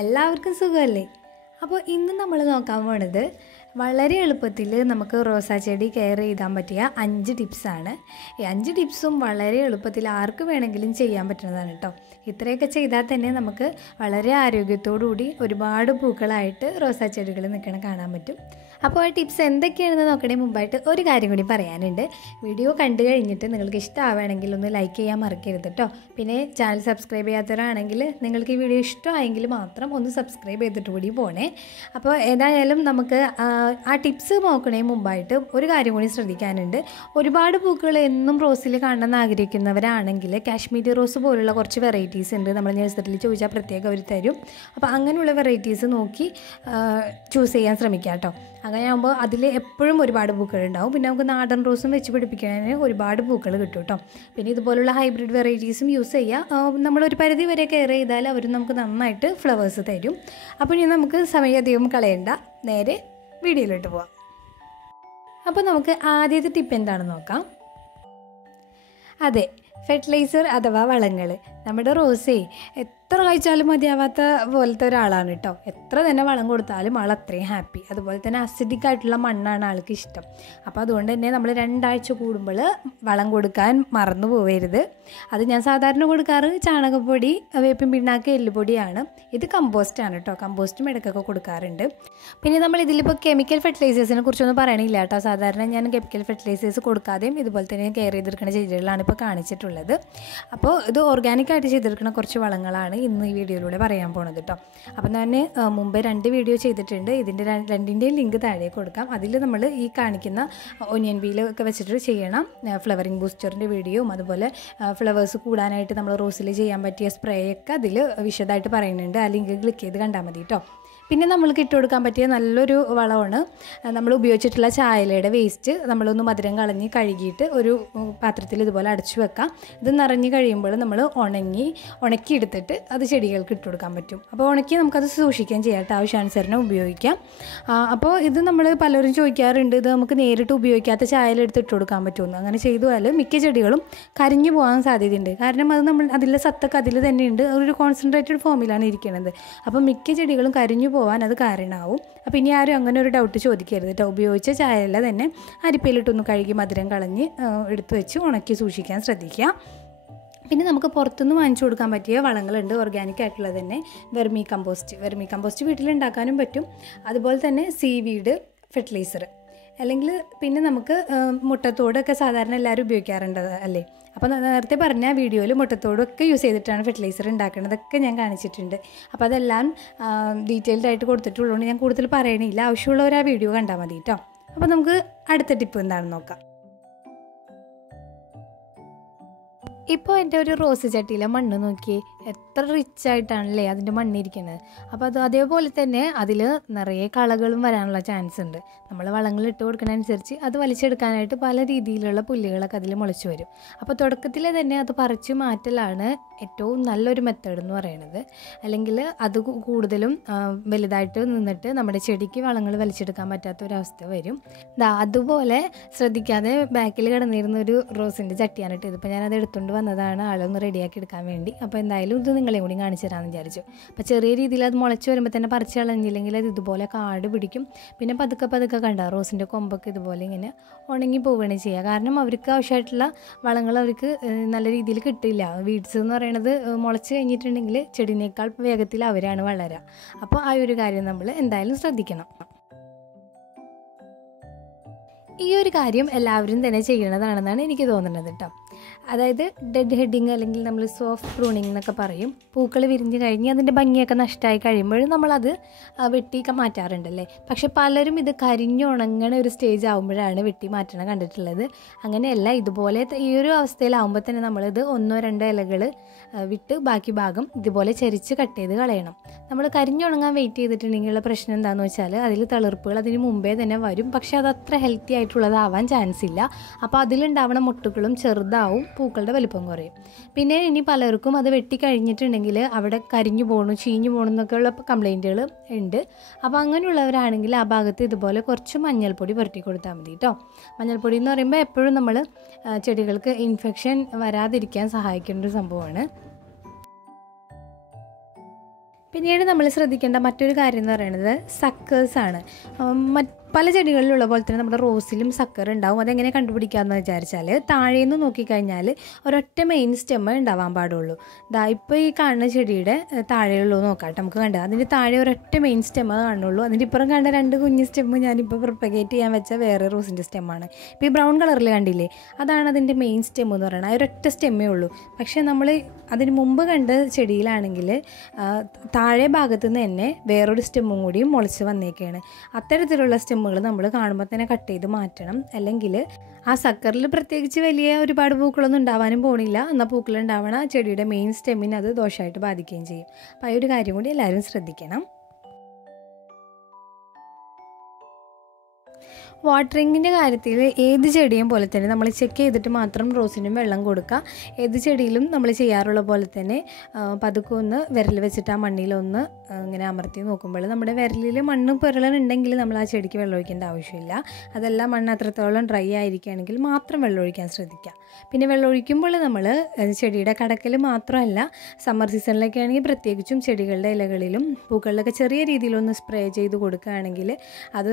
എല്ലാവർക്കും സുഖമല്ലേ? അപ്പോൾ ഇന്ന് നമ്മൾ നോക്കാൻ പോണത് വളരെ എളുപ്പത്തിൽ നമുക്ക് റോസാ ചെടി കെയർ ചെയ്താൻ പറ്റിയ 5 ടിപ്സാണ്. ഈ 5 ടിപ്സും വളരെ എളുപ്പത്തിൽ ആർക്ക് വേണമെങ്കിലും ചെയ്യാൻ പറ്റുന്നതാണ് കേട്ടോ. ഇത്രയൊക്കെ ചെയ്താൽ തന്നെ നമുക്ക് വളരെ ആരോഗ്യത്തോടുകൂടി ഒരുപാട് പൂക്കളായിട്ട് റോസാ ചെടികൾ നിൽക്കണം കാണാൻ പറ്റും. അപ്പോൾ ആ ടിപ്സ് എന്തൊക്കെയാണെന്ന് നോക്കണേ മുമ്പായിട്ട് ഒരു കാര്യം കൂടി പറയാനുണ്ട്. വീഡിയോ കണ്ടു കഴിഞ്ഞിട്ട് നിങ്ങൾക്ക് ഇഷ്ടമാവുകയാണെങ്കിൽ ഒന്ന് ലൈക്ക് ചെയ്യാൻ മറക്കരുത് കേട്ടോ. പിന്നെ ചാനൽ സബ്സ്ക്രൈബ് ചെയ്യാത്തവരാണെങ്കിൽ നിങ്ങൾക്ക് ഈ വീഡിയോ ഇഷ്ടമായെങ്കിൽ മാത്രം ഒന്ന് സബ്സ്ക്രൈബ് ചെയ്തിട്ട് കൂടി പോണേ. അപ്പോൾ ഏതായാലും നമുക്ക് ആ ടിപ്സ് നോക്കണേ മുമ്പായിട്ട് ഒരു കാര്യം കൂടി ശ്രദ്ധിക്കാനുണ്ട്. ഒരുപാട് പൂക്കൾ എന്നും റോസിൽ കാണണമെന്ന് ആഗ്രഹിക്കുന്നവരാണെങ്കിൽ കാശ്മീരി റോസ് പോലുള്ള കുറച്ച് വെറൈറ്റീസ് ഉണ്ട്. നമ്മൾ നഴ്സറിയിൽ ചോദിച്ചാൽ പ്രത്യേകം അവർ തരും. അപ്പോൾ അങ്ങനെയുള്ള വെറൈറ്റീസ് നോക്കി ചൂസ് ചെയ്യാൻ ശ്രമിക്കാം കേട്ടോ. അങ്ങനെ ആകുമ്പോൾ അതിൽ എപ്പോഴും ഒരുപാട് പൂക്കൾ ഉണ്ടാവും. പിന്നെ നമുക്ക് നാടൻ റോസും വെച്ച് പിടിപ്പിക്കുന്നതിന് ഒരുപാട് പൂക്കൾ കിട്ടും കേട്ടോ. പിന്നെ ഇതുപോലുള്ള ഹൈബ്രിഡ് വെറൈറ്റീസും യൂസ് ചെയ്യുക. നമ്മളൊരു പരിധി വരെ കെയർ ചെയ്താൽ അവർ നമുക്ക് നന്നായിട്ട് ഫ്ലവേഴ്സ് തരും. അപ്പോൾ ഇനി നമുക്ക് സമയം കളയണ്ട, നേരെ വീഡിയോയിലോട്ട് പോവാം. അപ്പോൾ നമുക്ക് ആദ്യത്തെ ടിപ്പ് എന്താണെന്ന് നോക്കാം. അതെ, ഫെർട്ടിലൈസർ അഥവാ വളങ്ങൾ. നമ്മുടെ റോസേ എത്ര കഴിച്ചാലും മതിയാവാത്ത പോലത്തെ ഒരാളാണ് കേട്ടോ. എത്ര തന്നെ വളം കൊടുത്താലും ആൾ അത്രയും ഹാപ്പി. അതുപോലെ തന്നെ അസിഡിക് ആയിട്ടുള്ള മണ്ണാണ് ആൾക്ക് ഇഷ്ടം. അപ്പോൾ അതുകൊണ്ട് തന്നെ നമ്മൾ 2 ആഴ്ച കൂടുമ്പോൾ വളം കൊടുക്കാൻ മറന്നു പോവരുത്. അത് ഞാൻ സാധാരണ കൊടുക്കാറ് ചാണകപ്പൊടി, വേപ്പിൻ പിണ്ണാക്ക്, എല്ലുപൊടിയാണ്. ഇത് കമ്പോസ്റ്റാണ് കേട്ടോ. കമ്പോസ്റ്റും ഇടയ്ക്കൊക്കെ കൊടുക്കാറുണ്ട്. പിന്നെ നമ്മൾ ഇതിലിപ്പോൾ കെമിക്കൽ ഫെർട്ടിലൈസേഴ്സിനെ കുറിച്ചൊന്നും പറയണില്ല കേട്ടോ. സാധാരണ ഞാൻ കെമിക്കൽ ഫെർട്ടിലൈസേഴ്സ് കൊടുക്കാതെയും ഇതുപോലെ തന്നെ കെയർ ചെയ്തെടുക്കുന്ന ചെടികളാണ് ഇപ്പോൾ കാണിച്ചിട്ടുള്ളത്. അപ്പോൾ ഇത് ഓർഗാനിക്കായിട്ട് ചെയ്തെടുക്കുന്ന കുറച്ച് വളങ്ങളാണ് ഇന്ന് ഈ വീഡിയോയിലൂടെ പറയാൻ പോണത് കേട്ടോ. അപ്പം ഞാൻ മുമ്പ് 2 വീഡിയോ ചെയ്തിട്ടുണ്ട്. ഇതിൻ്റെ 2ൻ്റെയും ലിങ്ക് താഴെ കൊടുക്കാം. അതിൽ നമ്മൾ ഈ കാണിക്കുന്ന ഒനിയൻ വീലൊക്കെ വെച്ചിട്ട് ചെയ്യണം ഫ്ലവറിങ് ബൂസ്റ്ററിൻ്റെ വീഡിയോയും അതുപോലെ ഫ്ലവേഴ്സ് കൂടാനായിട്ട് നമ്മൾ റോസിൽ ചെയ്യാൻ പറ്റിയ സ്പ്രേ ഒക്കെ അതിൽ വിശദമായിട്ട് പറയുന്നുണ്ട്. ആ ലിങ്ക് ക്ലിക്ക് ചെയ്ത് കണ്ടാൽ മതി കേട്ടോ. പിന്നെ നമ്മൾക്ക് ഇട്ട് കൊടുക്കാൻ പറ്റിയ നല്ലൊരു വളമാണ് നമ്മൾ ഉപയോഗിച്ചിട്ടുള്ള ചായലയുടെ വേസ്റ്റ്. നമ്മളൊന്ന് മധുരം കളഞ്ഞ് കഴുകിയിട്ട് ഒരു പാത്രത്തിൽ ഇതുപോലെ അടച്ചു വെക്കാം. ഇത് നിറഞ്ഞ് കഴിയുമ്പോൾ നമ്മൾ ഉണക്കിയെടുത്തിട്ട് അത് ചെടികൾക്ക് ഇട്ട് കൊടുക്കാൻ പറ്റും. അപ്പോൾ ഉണക്കി നമുക്കത് സൂക്ഷിക്കാൻ ചെയ്യാം കേട്ടോ. ആവശ്യാനുസരണം ഉപയോഗിക്കാം. അപ്പോൾ ഇത് നമ്മൾ പലരും ചോദിക്കാറുണ്ട്, ഇത് നമുക്ക് നേരിട്ട് ഉപയോഗിക്കാത്ത ചായലെടുത്ത് ഇട്ട് കൊടുക്കാൻ പറ്റുമെന്ന്. അങ്ങനെ ചെയ്താൽ മിക്ക ചെടികളും കരിഞ്ഞു പോകാൻ സാധ്യതയുണ്ട്. കാരണം അത് നമ്മൾ അതിലെ സത്തൊക്കെ അതിൽ തന്നെയുണ്ട്. ഒരു കോൺസെൻട്രേറ്റഡ് ഫോമിലാണ് ഇരിക്കുന്നത്. അപ്പോൾ മിക്ക ചെടികളും കരിഞ്ഞു പോകാൻ അത് കാരണമാവും. അപ്പോൾ ഇനി ആരും അങ്ങനെ ഒരു ഡൗട്ട് ചോദിക്കരുത് കേട്ടോ. ഉപയോഗിച്ച ചായല തന്നെ അരിപ്പയിലിട്ടൊന്ന് കഴുകി മധുരം കളഞ്ഞ് എടുത്ത് വെച്ച് ഉണക്കി സൂക്ഷിക്കാൻ ശ്രദ്ധിക്കുക. പിന്നെ നമുക്ക് പുറത്തുനിന്ന് വാങ്ങിച്ചു കൊടുക്കാൻ പറ്റിയ വളങ്ങളുണ്ട്, ഓർഗാനിക് ആയിട്ടുള്ളത് തന്നെ. വെർമി കമ്പോസ്റ്റ് വീട്ടിലുണ്ടാക്കാനും പറ്റും. അതുപോലെ തന്നെ സീവീഡ് ഫെർട്ടിലൈസർ, അല്ലെങ്കിൽ പിന്നെ നമുക്ക് മുട്ടത്തോടൊക്കെ സാധാരണ എല്ലാവരും ഉപയോഗിക്കാറുണ്ട് അല്ലേ. അപ്പോൾ നേരത്തെ പറഞ്ഞ വീഡിയോയിൽ മുട്ടത്തോടൊക്കെ യൂസ് ചെയ്തിട്ടാണ് ഫെർട്ടിലൈസർ ഉണ്ടാക്കുന്നതൊക്കെ ഞാൻ കാണിച്ചിട്ടുണ്ട്. അപ്പോൾ അതെല്ലാം ഡീറ്റെയിൽഡ് ആയിട്ട് കൊടുത്തിട്ടുള്ളതുകൊണ്ട് ഞാൻ കൂടുതൽ പറയണില്ല. ആവശ്യമുള്ളവർ ആ വീഡിയോ കണ്ടാൽ മതി കേട്ടോ. അപ്പോൾ നമുക്ക് അടുത്ത ടിപ്പ് എന്താണെന്ന് നോക്കാം. ഇപ്പോൾ എൻ്റെ ഒരു റോസ് ചട്ടിയിലെ മണ്ണ് നോക്കിയേ, എത്ര റിച്ച് ആയിട്ടാണല്ലേ അതിൻ്റെ മണ്ണിരിക്കുന്നത്. അപ്പോൾ അതേപോലെ തന്നെ അതിൽ നിറയെ കളകളും വരാനുള്ള ചാൻസ് ഉണ്ട്. നമ്മൾ വളങ്ങൾ ഇട്ട് കൊടുക്കുന്നതനുസരിച്ച് അത് വലിച്ചെടുക്കാനായിട്ട് പല രീതിയിലുള്ള പുല്ലുകളൊക്കെ അതിൽ മുളച്ചു വരും. അപ്പോൾ തുടക്കത്തിൽ തന്നെ അത് പറിച്ച് മാറ്റലാണ് ഏറ്റവും നല്ലൊരു മെത്തേഡ് എന്ന് പറയുന്നത്. അല്ലെങ്കിൽ അത് കൂടുതലും വലുതായിട്ട് നിന്നിട്ട് നമ്മുടെ ചെടിക്ക് വളങ്ങൾ വലിച്ചെടുക്കാൻ പറ്റാത്തൊരവസ്ഥ വരും. അതുപോലെ ശ്രദ്ധിക്കാതെ ബാക്കിൽ കിടന്നിരുന്ന ഒരു റോസിൻ്റെ ചട്ടിയാണ് ഇട്ട്. ഇതിപ്പോൾ ഞാനത് എടുത്തുകൊണ്ട് വന്നതാണ് ആളൊന്ന് റെഡിയാക്കി എടുക്കാൻ വേണ്ടി. അപ്പോൾ എന്തായാലും ഇത് നിങ്ങളെയും കൂടി കാണിച്ചു തരാമെന്ന് വിചാരിച്ചു. അപ്പോൾ ചെറിയ രീതിയിൽ അത് മുളച്ച് വരുമ്പോൾ തന്നെ പറിച്ച് കളഞ്ഞില്ലെങ്കിൽ അത് ഇതുപോലെ കാട് പിടിക്കും. പിന്നെ പതുക്കെ കണ്ട റോസിൻ്റെ കൊമ്പൊക്കെ ഇതുപോലെ ഇങ്ങനെ ഉണങ്ങി പോവുകയാണ് ചെയ്യുക. കാരണം അവർക്ക് ആവശ്യമായിട്ടുള്ള വളങ്ങൾ അവർക്ക് നല്ല രീതിയിൽ കിട്ടില്ല. വീഡ്സ് എന്ന് പറയുന്നത് മുളച്ച് കഴിഞ്ഞിട്ടുണ്ടെങ്കിൽ ചെടിനേക്കാൾ വേഗത്തിൽ അവരാണ് വളരുക. അപ്പോൾ ആ ഒരു കാര്യം നമ്മൾ എന്തായാലും ശ്രദ്ധിക്കണം. ഈ ഒരു കാര്യം എല്ലാവരും തന്നെ ചെയ്യണതാണെന്നാണ് എനിക്ക് തോന്നുന്നത് കേട്ടോ. അതായത് ഡെഡ് ഹെഡിങ് അല്ലെങ്കിൽ നമ്മൾ സോഫ്റ്റ് പ്രൂണിങ് എന്നൊക്കെ പറയും. പൂക്കൾ വിരിഞ്ഞ് കഴിഞ്ഞ് അതിൻ്റെ ഭംഗിയൊക്കെ നഷ്ടമായി കഴിയുമ്പോൾ നമ്മളത് വെട്ടി മാറ്റാറുണ്ടല്ലേ. പക്ഷെ പലരും ഇത് കരിഞ്ഞുണങ്ങണ ഒരു സ്റ്റേജ് ആകുമ്പോഴാണ് വെട്ടി മാറ്റണം കണ്ടിട്ടുള്ളത്. അങ്ങനെയല്ല, ഇതുപോലെ ഈ ഒരു അവസ്ഥയിലാവുമ്പോൾ തന്നെ നമ്മളിത് 1-2 ഇലകൾ വിട്ട് ബാക്കി ഭാഗം ഇതുപോലെ ചരിച്ച് കട്ട് ചെയ്ത് കളയണം. നമ്മൾ കരിഞ്ഞുണങ്ങാൻ വെയിറ്റ് ചെയ്തിട്ടുണ്ടെങ്കിലുള്ള പ്രശ്നം എന്താണെന്ന് വെച്ചാൽ അതിൽ തളിർപ്പുകൾ അതിന് മുമ്പേ തന്നെ വരും. പക്ഷെ അതത്ര ഹെൽത്തി ആയിട്ടുള്ളതാവാൻ ചാൻസ് ഇല്ല. അപ്പോൾ അതിലുണ്ടാവുന്ന മുട്ടുകളും ചെറുതാവും, പൂക്കളുടെ വലിപ്പം കുറയും. പിന്നെ ഇനി പലർക്കും അത് വെട്ടി കഴിഞ്ഞിട്ടുണ്ടെങ്കിൽ അവിടെ കരിഞ്ഞു പോകണം, ചീഞ്ഞു പോകണം എന്നൊക്കെയുള്ള കംപ്ലൈൻറ്റുകൾ ഉണ്ട്. അപ്പോൾ അങ്ങനെയുള്ളവരാണെങ്കിൽ ആ ഭാഗത്ത് ഇതുപോലെ കുറച്ച് മഞ്ഞൾപ്പൊടി പുരട്ടി കൊടുത്താൽ മതി കേട്ടോ. മഞ്ഞൾപ്പൊടി എന്ന് പറയുമ്പോൾ എപ്പോഴും നമ്മൾ ചെടികൾക്ക് ഇൻഫെക്ഷൻ വരാതിരിക്കാൻ സഹായിക്കേണ്ട ഒരു സംഭവമാണ്. പിന്നീട് നമ്മൾ ശ്രദ്ധിക്കേണ്ട മറ്റൊരു കാര്യം എന്ന് പറയുന്നത് സക്കേഴ്സാണ്. പല ചെടികളിലുള്ള പോലെ തന്നെ നമ്മുടെ റോസിലും സക്കർ ഉണ്ടാവും. അതെങ്ങനെ കണ്ടുപിടിക്കാമെന്ന് വിചാരിച്ചാൽ താഴേന്ന് നോക്കിക്കഴിഞ്ഞാൽ ഒരൊറ്റ മെയിൻ സ്റ്റെമ്മ് ഉണ്ടാവാൻ പാടുള്ളൂ. ഇപ്പോൾ ഈ കാണുന്ന ചെടിയുടെ താഴെയുള്ളൂ നോക്കാം, നമുക്ക് കണ്ടത് അതിൻ്റെ താഴെ ഒരൊറ്റ മെയിൻ സ്റ്റെമ്മ് കാണുള്ളൂ. അതിൻ്റെ ഇപ്പുറം കണ്ട 2 കുഞ്ഞ് സ്റ്റെമ്മ് ഞാനിപ്പോൾ പ്രൊപ്പഗേറ്റ് ചെയ്യാൻ വെച്ച വേറെ റോസിൻ്റെ സ്റ്റെമ്മാണ്. ഇപ്പോൾ ഈ ബ്രൗൺ കളറിൽ കണ്ടില്ലേ, അതാണ് അതിൻ്റെ മെയിൻ സ്റ്റെമ്മ് എന്ന് പറയുന്നത്. ഒരൊറ്റ സ്റ്റെമ്മേ ഉള്ളൂ. പക്ഷേ നമ്മൾ അതിന് മുമ്പ് കണ്ട ചെടിയിലാണെങ്കിൽ താഴെ ഭാഗത്തു നിന്ന് തന്നെ വേറൊരു സ്റ്റെമ്മും കൂടിയും മുളച്ച് വന്നേക്കാണ്. അത്തരത്തിലുള്ള സ്റ്റെമ്മുകൾ നമ്മൾ കാണുമ്പോൾ തന്നെ കട്ട് ചെയ്ത് മാറ്റണം. അല്ലെങ്കിൽ ആ സക്കറിൽ പ്രത്യേകിച്ച് വലിയ ഒരുപാട് പൂക്കളൊന്നും ഉണ്ടാവാനും പോണില്ല. എന്നാൽ പൂക്കളുണ്ടാവണ ചെടിയുടെ മെയിൻ സ്റ്റെമ്മിന് അത് ദോഷമായിട്ട് ബാധിക്കുകയും ചെയ്യും. അപ്പോൾ ആ ഒരു കാര്യം കൂടി എല്ലാവരും ശ്രദ്ധിക്കണം. വാട്ടറിങ്ങിൻ്റെ കാര്യത്തിൽ ഏത് ചെടിയും പോലെ തന്നെ നമ്മൾ ചെക്ക് ചെയ്തിട്ട് മാത്രം റോസിനും വെള്ളം കൊടുക്കുക. ഏത് ചെടിയിലും നമ്മൾ ചെയ്യാറുള്ള പോലെ തന്നെ പതുക്കെ ഒന്ന് വിരൽ വെച്ചിട്ട് ആ മണ്ണിലൊന്ന് ഇങ്ങനെ അമർത്തി നോക്കുമ്പോൾ നമ്മുടെ വിരലിൽ മണ്ണ് പുരളുന്നുണ്ടെങ്കിൽ നമ്മൾ ആ ചെടിക്ക് വെള്ളമൊഴിക്കേണ്ട ആവശ്യമില്ല. അതെല്ലാം മണ്ണ് അത്രത്തോളം ഡ്രൈ ആയിരിക്കുകയാണെങ്കിൽ മാത്രം വെള്ളമൊഴിക്കാൻ ശ്രദ്ധിക്കുക. പിന്നെ വെള്ളമൊഴിക്കുമ്പോൾ നമ്മൾ ചെടിയുടെ കടക്കൽ മാത്രമല്ല, സമ്മർ സീസണിലൊക്കെ ആണെങ്കിൽ പ്രത്യേകിച്ചും ചെടികളുടെ ഇലകളിലും പൂക്കളിലൊക്കെ ചെറിയ രീതിയിലൊന്ന് സ്പ്രേ ചെയ്ത് കൊടുക്കുകയാണെങ്കിൽ അത്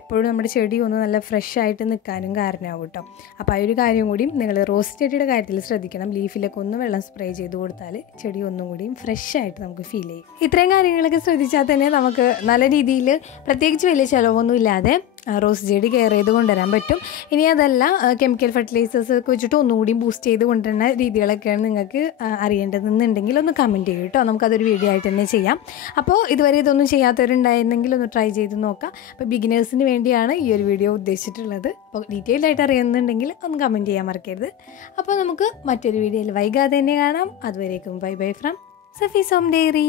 എപ്പോഴും നമ്മുടെ ചെടി ഒന്ന് നല്ല ഫ്രഷ് ആയിട്ട് നിൽക്കാനും കാരണമാകും കേട്ടോ. അപ്പോൾ ആ ഒരു കാര്യം കൂടി നിങ്ങൾ റോസ് ചെടിയുടെ കാര്യത്തിൽ ശ്രദ്ധിക്കണം. ലീഫിലൊക്കെ ഒന്ന് വെള്ളം സ്പ്രേ ചെയ്ത് കൊടുത്താൽ ചെടി ഒന്നും കൂടിയും ഫ്രഷ് ആയിട്ട് നമുക്ക് ഫീൽ ചെയ്യും. ഇത്രയും കാര്യങ്ങളൊക്കെ ശ്രദ്ധിച്ചാൽ തന്നെ നമുക്ക് നല്ല രീതിയിൽ പ്രത്യേകിച്ച് വലിയ ചിലവൊന്നും ഇല്ലാതെ റോസ് ചെടി കെയർ ചെയ്ത് കൊണ്ടുവരാൻ പറ്റും. ഇനി അതല്ല കെമിക്കൽ ഫെർട്ടിലൈസേഴ്സ് ഒക്കെ വെച്ചിട്ട് ഒന്നുകൂടി ബൂസ്റ്റ് ചെയ്ത് കൊണ്ടുവരുന്ന രീതികളൊക്കെയാണ് നിങ്ങൾക്ക് അറിയേണ്ടതെന്നുണ്ടെങ്കിൽ ഒന്ന് കമൻറ്റ് ചെയ്യും കേട്ടോ. നമുക്കതൊരു വീഡിയോ ആയിട്ട് തന്നെ ചെയ്യാം. അപ്പോൾ ഇതുവരെ ഇതൊന്നും ചെയ്യാത്തവരുണ്ടായിരുന്നെങ്കിൽ ഒന്ന് ട്രൈ ചെയ്ത് നോക്കാം. അപ്പോൾ ബിഗിനേഴ്സിന് വേണ്ടിയാണ് ഈ ഒരു വീഡിയോ ഉദ്ദേശിച്ചിട്ടുള്ളത്. അപ്പോൾ ഡീറ്റെയിൽഡ് ആയിട്ട് അറിയുന്നുണ്ടെങ്കിൽ ഒന്ന് കമൻറ്റ് ചെയ്യാൻ മറക്കരുത്. അപ്പോൾ നമുക്ക് മറ്റൊരു വീഡിയോയിൽ വൈകാതെ തന്നെ കാണാം. അതുവരേക്കും bye bye from Safees home diary.